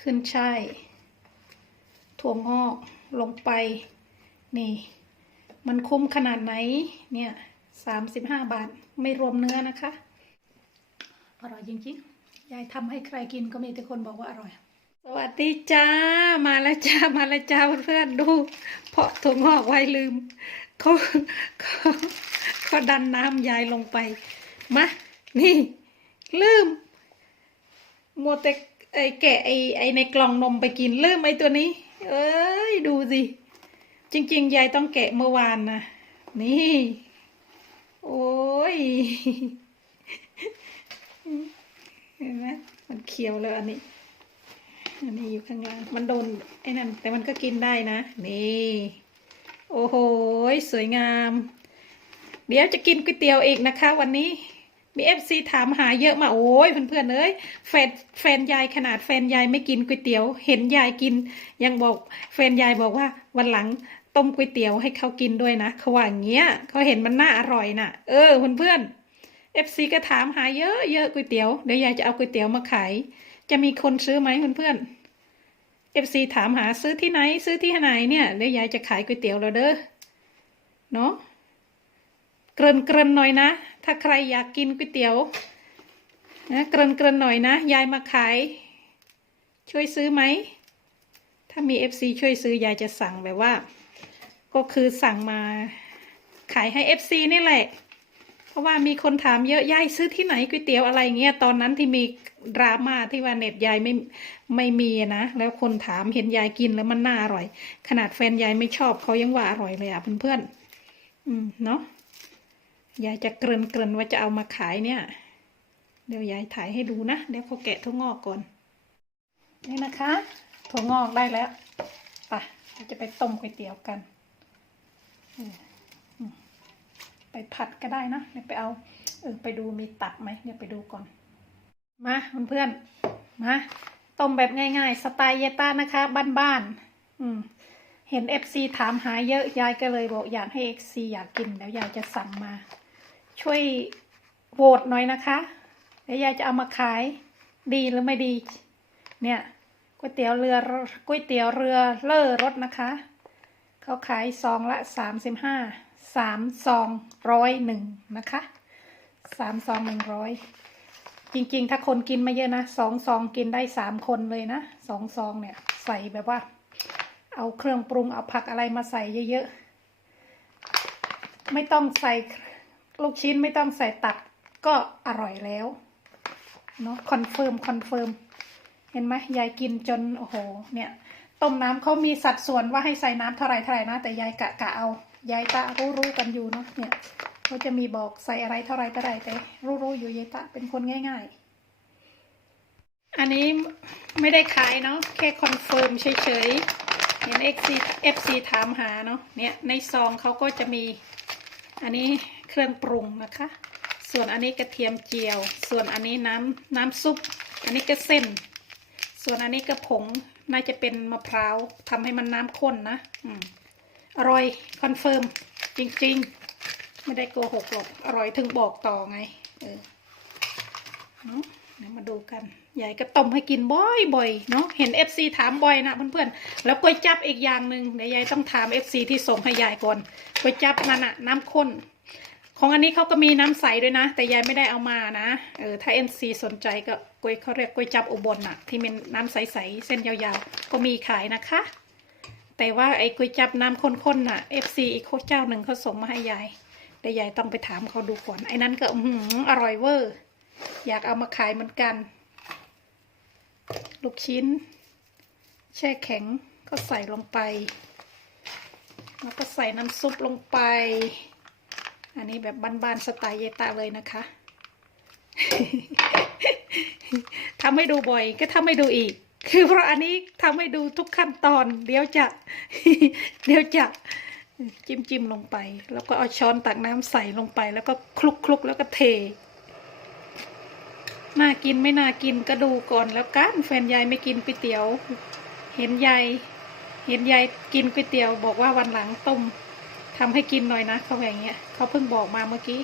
ขึ้นช่ายถั่วงอกลงไป นี่ มันคุ้มขนาดไหน เนี่ยสามสิบห้าบาท ไม่รวมเนื้อนะคะ อร่อยจริงๆ ยายทำให้ใครกินก็มีแต่คนบอกว่าอร่อย สวัสดีจ้า มาแล้วจ้า มาแล้วจ้าเพื่อนๆดู เพาะถั่วงอกไว้ลืมเขาเขาเขาดันน้ำยายลงไป มา นี่ ลืมโมัวแต่ ไอ้แกะไอ้ไอ้ในกล่องนมไปกินลืมไอ้ตัวนี้ เอ้ยดูสิจริง ๆ ยายต้องแกะเมื่อวานนะนี่ โอ้ยเห็นไหมมันเขียวแล้วอันนี้อันนี้อยู่ข้างล่างมันโดนไอ้นั่นแต่มันก็กินได้นะ นี่ โอ้โหสวยงาม เดี๋ยวจะกินก๋วยเตี๋ยวอีกนะคะ วันนี้ มีเอฟซีถามหาเยอะมาโอ้ยเพื่อนๆเอ้ยแฟนแฟนยายขนาดแฟนยายไม่กินก๋วยเตี๋ยว เห็นยายกิน ยังบอกแฟนยายบอกว่าวันหลังต้มก๋วยเตี๋ยวให้เขากินด้วยนะเขาว่าอย่างเงี้ยเขาเห็นมันน่าอร่อยน่ะ เออเพื่อนๆเอฟซีก็ถามหาเยอะเยอะก๋วยเตี๋ยวเดี๋ยวยายจะเอาก๋วยเตี๋ยวมาขายจะมีคนซื้อไหมเพื่อนๆเอฟซีถามหาซื้อที่ไหน ซื้อที่ไหนเนี่ยเดี๋ยวยายจะขายก๋วยเตี๋ยวแล้วเด้อเนาะ เกริ่นเกริ่นหน่อยนะ ถ้าใครอยากกินก๋วยเตี๋ยวนะเกริ่นเกริ่นหน่อยนะ ยายมาขาย ช่วยซื้อไหม ถ้ามีเอฟซีช่วยซื้อยายจะสั่งแบบว่า ก็คือสั่งมาขายให้เอฟซีนี่แหละ เพราะว่ามีคนถามเยอะยายซื้อที่ไหนก๋วยเตี๋ยวอะไรเงี้ยตอนนั้นที่มีดราม่าที่ว่าเน็ตยายไม่ไม่มีนะ แล้วคนถามเห็นยายกินแล้วมันน่าอร่อย ขนาดแฟนยายไม่ชอบเขายังว่าอร่อยเลยอะเพื่อนๆอืมเนาะ ยายจะเกริ่นเกริ่นว่าจะเอามาขายเนี่ย เดี๋ยวยายถ่ายให้ดูนะ เดี๋ยวเขาแกะถั่วงอกก่อน นี่นะคะถั่วงอกได้แล้วปเราจะไปต้มก๋วยเตี๋ยวกัน ไปผัดก็ได้นะเดี๋ยวไปเอาเออไปดูมีตับไหมเดี๋ยวไปดูก่อน มาเพื่อนๆมาต้มแบบง่ายๆ สไตล์เยต้านะคะ บ้านๆอืมเห็น FC ถามหาเยอะ ยายก็เลยบอกอยากให้ FC อยากกินแล้วยายจะสั่งมา ช่วยโหวตหน่อยนะคะแล้วยายจะเอามาขายดีหรือไม่ดี เนี่ยก๋วยเตี๋ยวเรือก๋วยเตี๋ยวเรือเลอรสนะคะ เขาขายซองละสามสิบห้าสามซองร้อยหนึ่งนะคะสามซองหนึ่งร้อยจริงๆ ถ้าคนกินม่เยอะนะสองซองกินได้สามคนเลยนะสองซองเนี่ยใส่แบบว่า เอาเครื่องปรุงเอาผักอะไรมาใส่เยอะๆ ไม่ต้องใส่ ลูกชิ้นไม่ต้องใส่ตับก็อร่อยแล้วเนาะคอนเฟิร์มคอนเฟิร์มเห็นไหมยายกินจนโอ้โห เนี่ยต้มน้ำเขามีสัดส่วนว่าให้ใส่น้ำเท่าไรเท่าไรนะแต่ยายกะกะเอายายตะรู้รู้กันอยู่เนาะเนี่ยเขาจะมีบอกใส่อะไรเท่าไรเท่าไรแต่รู้รู้อยู่ยายตะเป็นคนง่าย ๆ อันนี้ไม่ได้ขายเนาะแค่คอนเฟิร์มเฉยๆเห็น FC FC ถามหาเนาะเนี่ยในซองเขาก็จะมี อันนี้ เครื่องปรุงนะคะ ส่วนอันนี้กระเทียมเจียว ส่วนอันนี้น้ำน้ำซุป อันนี้ก็เส้น ส่วนอันนี้ก็ผง น่าจะเป็นมะพร้าวทำให้มันน้ำข้นนะอืมอร่อยคอนเฟิร์มจริงๆ ไม่ได้โกหกหรอกอร่อยถึงบอกต่อไง เออเนาะเดี๋ยวมาดูกันยายก็ต้มให้กินบ่อยๆเนาะเห็น FC ถามบ่อยนะเพื่อนๆแล้วก๋วยจับอีกอย่างหนึ่งเดี๋ยวยายต้องถาม FC ที่ส่งให้ยายก่อนก๋วยจับนั่นอะน้ำข้น ของอันนี้เขาก็มีน้ำใสด้วยนะ แต่ยายไม่ได้เอามานะ เออถ้า NC สนใจก็ก๋วยเขาเรียกก๋วยจับอุบลน่ะ ที่เป็นน้ำใสๆเส้นยาวๆ ก็มีขายนะคะ แต่ว่าไอ้ก๋วยจับน้ำข้นๆน่ะ FC อีกโคเจ้าหนึ่งเขาส่งมาให้ยายแต่ยายต้องไปถามเขาดูก่อนไอ้นั้นก็อืออร่อยเวอร์อยากเอามาขายเหมือนกัน ลูกชิ้น แช่แข็งก็ใส่ลงไป แล้วก็ใส่น้ำซุปลงไป อันนี้แบบบ้านๆสไตล์เยตาเลยนะคะทำให้ดูบ่อยก็ทำให้ดูอีก คือเพราะอันนี้ทำให้ดูทุกขั้นตอน เดี๋ยวจะ เดี๋ยวจะจิ้มจิ้มๆลงไป แล้วก็เอาช้อนตักน้ำใส่ลงไป แล้วก็คลุกคลุกๆแล้วก็เทน่ากินไม่น่ากินก็ดูก่อนแล้วกันแฟนยายไม่กินก๋วยเตี๋ยว เห็นยายเห็นยายกินก๋วยเตี๋ยว บอกว่าวันหลังต้ม ทำให้กินหน่อยนะเขาแบบเงี้ยเขาเพิ่งบอกมาเมื่อกี้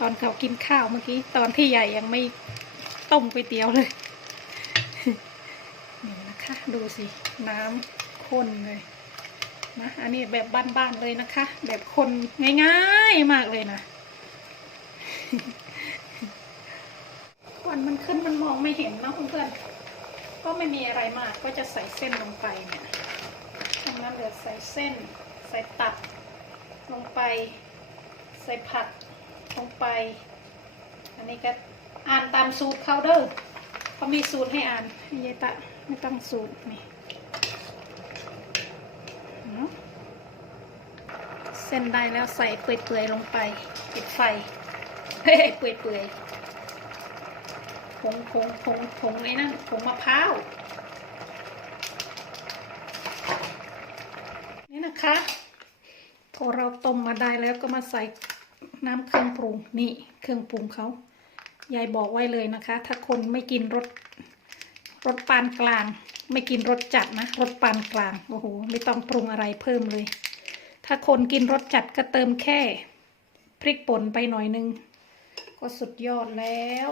ตอนเขากินข้าวเมื่อกี้ ตอนที่ยายยังไม่ต้มก๋วยเตี๋ยวเลยนี่นะคะ ดูสิ น้ำข้นเลยนะอันนี้แบบบ้านๆเลยนะคะ แบบคนง่ายๆมากเลยนะควันมันขึ้นมันมองไม่เห็นนะเพื่อนๆก็ไม่มีอะไรมากก็จะใส่เส้นลงไปเนี่ยทำนั้นเหลือใส่เส้นใส่ตับ ลงไปใส่ผักลงไป อันนี้ก็อ่านตามสูตรเขาเด้อเขามีสูตรให้อ่านยายตะไม่ต้องสูตรนี่เนาะเส้นได้แล้วใส่เปื่อยๆลงไปปิดไฟเฮ้ยเปื่อยๆผงผงผงผงไอ้นั่นผงมะพร้าวนี่นะคะ พอเราต้มมาได้แล้วก็มาใส่น้ำเครื่องปรุงนี่เครื่องปรุงเขายายบอกไว้เลยนะคะ ถ้าคนไม่กินรสรสปานกลาง ไม่กินรสจัดนะรสปานกลางโอ้โหไม่ต้องปรุงอะไรเพิ่มเลย ถ้าคนกินรสจัดก็เติมแค่ พริกป่นไปหน่อยนึง ก็สุดยอดแล้ว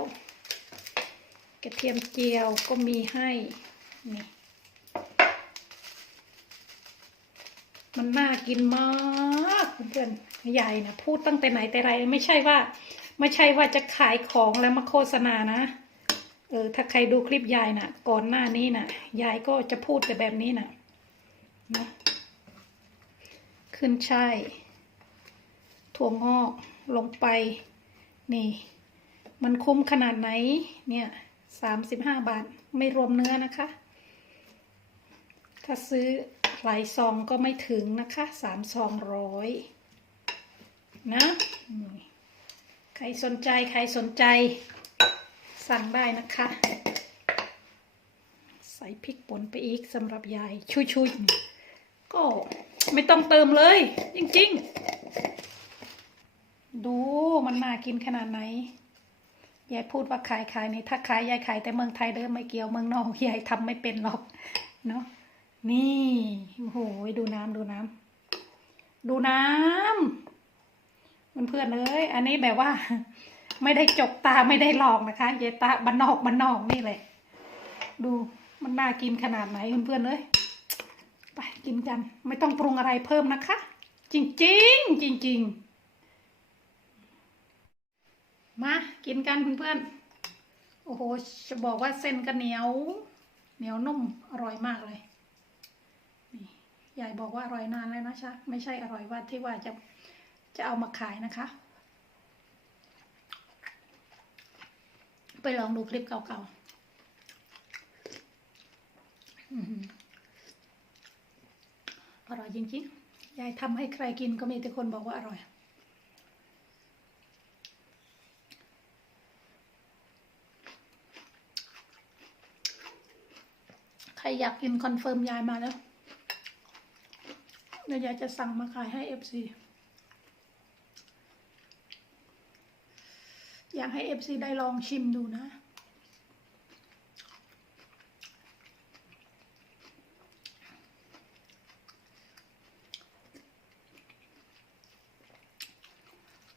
กระเทียมเจียวก็มีให้นี่ มันน่ากินมากเพื่อนใหญ่นะพูดตั้งแต่ไหนแต่ไร ไม่ใช่ว่า ไม่ใช่ว่าจะขายของแล้วมาโฆษณานะเออถ้าใครดูคลิปยายนะก่อนหน้านี้นะยายก็จะพูดแต่แบบนี้นะนะขึ้นช่ายถั่วงอกลงไป นี่ มันคุ้มขนาดไหน เนี่ยสามสิบห้าบาทไม่รวมเนื้อนะคะ ถ้าซื้อ หลายซองก็ไม่ถึงนะคะสามซองร้อยนะใครสนใจใครสนใจ สั่งได้นะคะ ใส่พริกป่นไปอีกสำหรับยายชุยๆก็ไม่ต้องเติมเลย จริงๆ ดูมันน่ากินขนาดไหนยายพูดว่าขายขายนี่ถ้าขายยายขายแต่เมืองไทยเด้อไม่เกี่ยวเมืองนอกยายทำไม่เป็นหรอกเนาะ นี่โอ้โหดูน้ำดูน้ำดูน้ำเพื่อนๆเลยอันนี้แบบว่า ไม่ได้จกตาไม่ได้หลอกนะคะยายตาบันนอกบันนอกนี่เลยดูมันน่ากินขนาดไหนเพื่อนๆเลยไปกินกัน ไม่ต้องปรุงอะไรเพิ่มนะคะ จริงๆจริงๆมากินกันเพื่อนๆโอ้โหจะบอกว่าเส้นก็เหนียว เหนียวนุ่มอร่อยมากเลย ยายบอกว่าอร่อยนานแล้วนะชะไม่ใช่อร่อยว่าที่ว่าจะจะเอามาขายนะคะ ไปลองดูคลิปเก่าๆอื้อหืออร่อยจริงๆ ยายทำให้ใครกินก็มีแต่คนบอกว่าอร่อยใครอยากกินคอนเฟิร์มยายมาแล้ว เดี๋ยวยายจะสั่งมาขายให้เอฟซีอยากให้เอฟซีได้ลองชิมดูนะ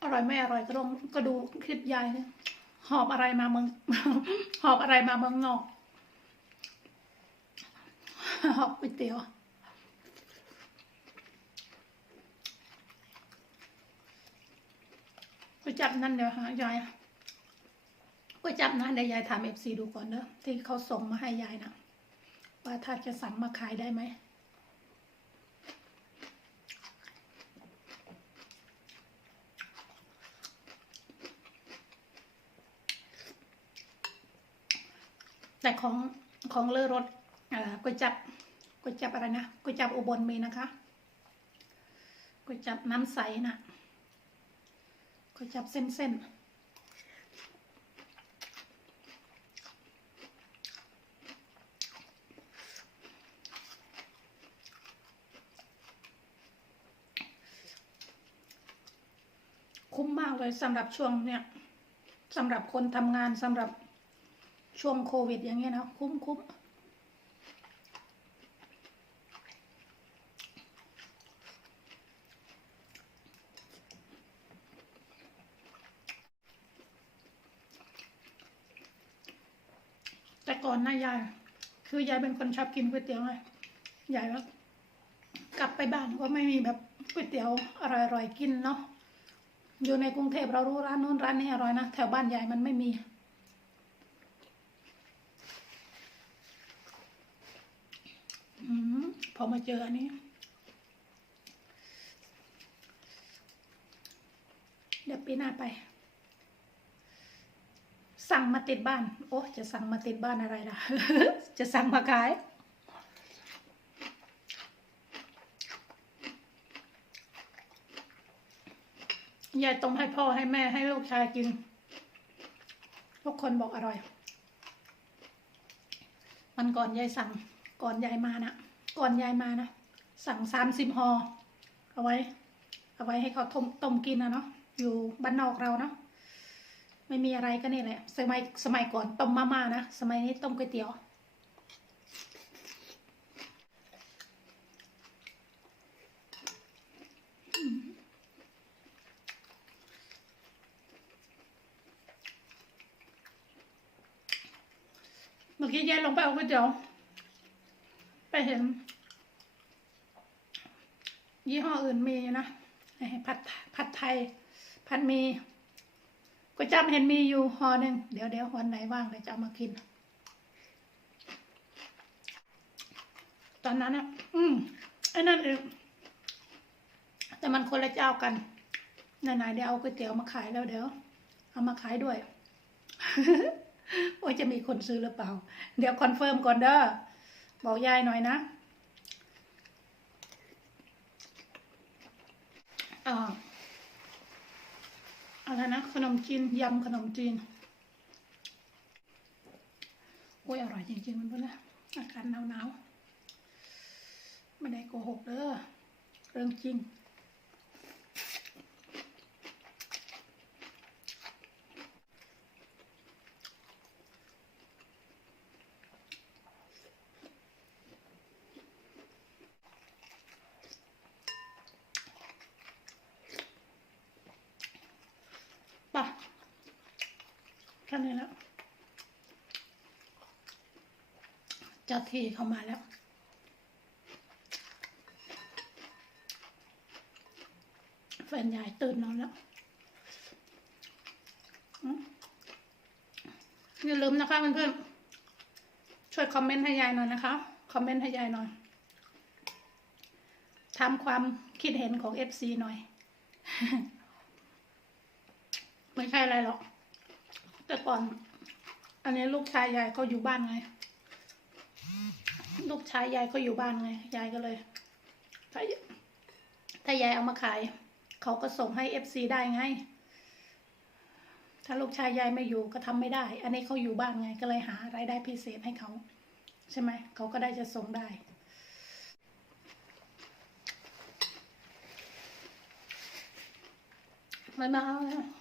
อร่อยไม่อร่อยก็ลองก็ดูคลิปยายนะหอบอะไรมาเมืองหอบอะไรมาเมืองนอก หอบก๋วยเตี๋ยว วยจับนั่นเดี๋ยวหายายก๋วยจับนะเดี๋ยวยายถามเอฟซีดูก่อนเนอะที่เขาส่งมาให้ยายนะว่าถ้าจะสั่งมาขายได้ไหมแต่ของของเลอรถก๋วยจับก๋วยจับอะไรนะก๋วยจับอุบลมีนะคะก๋วยจับน้ำใสน่ะ ก๋วยจับเส้นเส้นคุ้มมากเลยสำหรับช่วงเนี่ยสำหรับคนทำงานสำหรับช่วงโควิดอย่างเงี้ยนะคุ้มคุ้ม ก่อนนะยาย คือยายเป็นคนชอบกินก๋วยเตี๋ยวไงยายแล้วกลับไปบ้านก็ไม่มีแบบก๋วยเตี๋ยวอร่อยๆกินเนาะอยู่ในกรุงเทพเรารู้ร้านนู้นร้านนี้อร่อยนะแถวบ้านยายมันไม่มีอืมพอมาเจออันนี้ เดี๋ยวปีหน้าไป สั่งมาติดบ้าน โอ้จะสั่งมาติดบ้านอะไรล่ะ จะสั่งมาขาย ยายต้มให้พ่อให้แม่ให้ลูกชายกิน ทุกคนบอกอร่อย มันก่อนยายสั่ง ก่อนยายมานะก่อนยายมานะ สั่งสามสิบห่อเอาไว้ เอาไว้ให้เขาต้มต้มกินนะเนาะ อยู่บ้านนอกเราเนาะ ไม่มีอะไรก็นี่แหละ สมัยสมัยก่อนต้มมาม่านะ สมัยนี้ต้มก๋วยเตี๋ยวเมื่อกี้ยายลงไปเอาก๋วยเตี๋ยว ไปเห็น ยี่ห้ออื่นมีนะผัดผัดไทยผัดมี ก๋วยจับเห็นมีอยู่ห่อหนึ่งเดี๋ยวเดี๋ยววันไหนว่างเดี๋ยวจะเอามากิน ตอนนั้นอะ อืมไอ้นั่นเองแต่มันคนละเจ้ากันไหนๆเดี๋ยวเอาก๋วยเตี๋ยวมาขายแล้วเดี๋ยว เอามาขายด้วยว่าจะมีคนซื้อหรือเปล่า เดี๋ยวคอนเฟิร์มก่อนเด้อบอกยายหน่อยนะอ่า อะไรนะ ขนมจีนยำขนมจีนโอ้ยอร่อยจริงๆมันเพื่อนนะอากาศหนาวๆไม่ได้โกหกเด้อเรื่องจริง ค่นี้แล้วเจ้าที่เข้ามาแล้ว แฟนยายตื่นนอนแล้วอย่าลืมนะคะเพื่อนๆช่วยคอมเมนต์ให้ยายหน่อยนะคะ คอมเมนต์ให้ยายหน่อยทำความคิดเห็นของ FC หน่อย ไม่ใช่อะไรหรอก แต่ก่อน อันนี้ลูกชายยายเขาอยู่บ้านไง ลูกชายยายเขาอยู่บ้านไง ยายก็เลย ถ้าถ้ายายเอามาขาย เขาก็ส่งให้เอฟซีได้ไง ถ้าลูกชายยายไม่อยู่ก็ทำไม่ได้ อันนี้เขาอยู่บ้านไง ก็เลยหารายได้พิเศษให้เขา ใช่ไหม เขาก็ได้จะส่งได้ไม่มาเอาแล้ว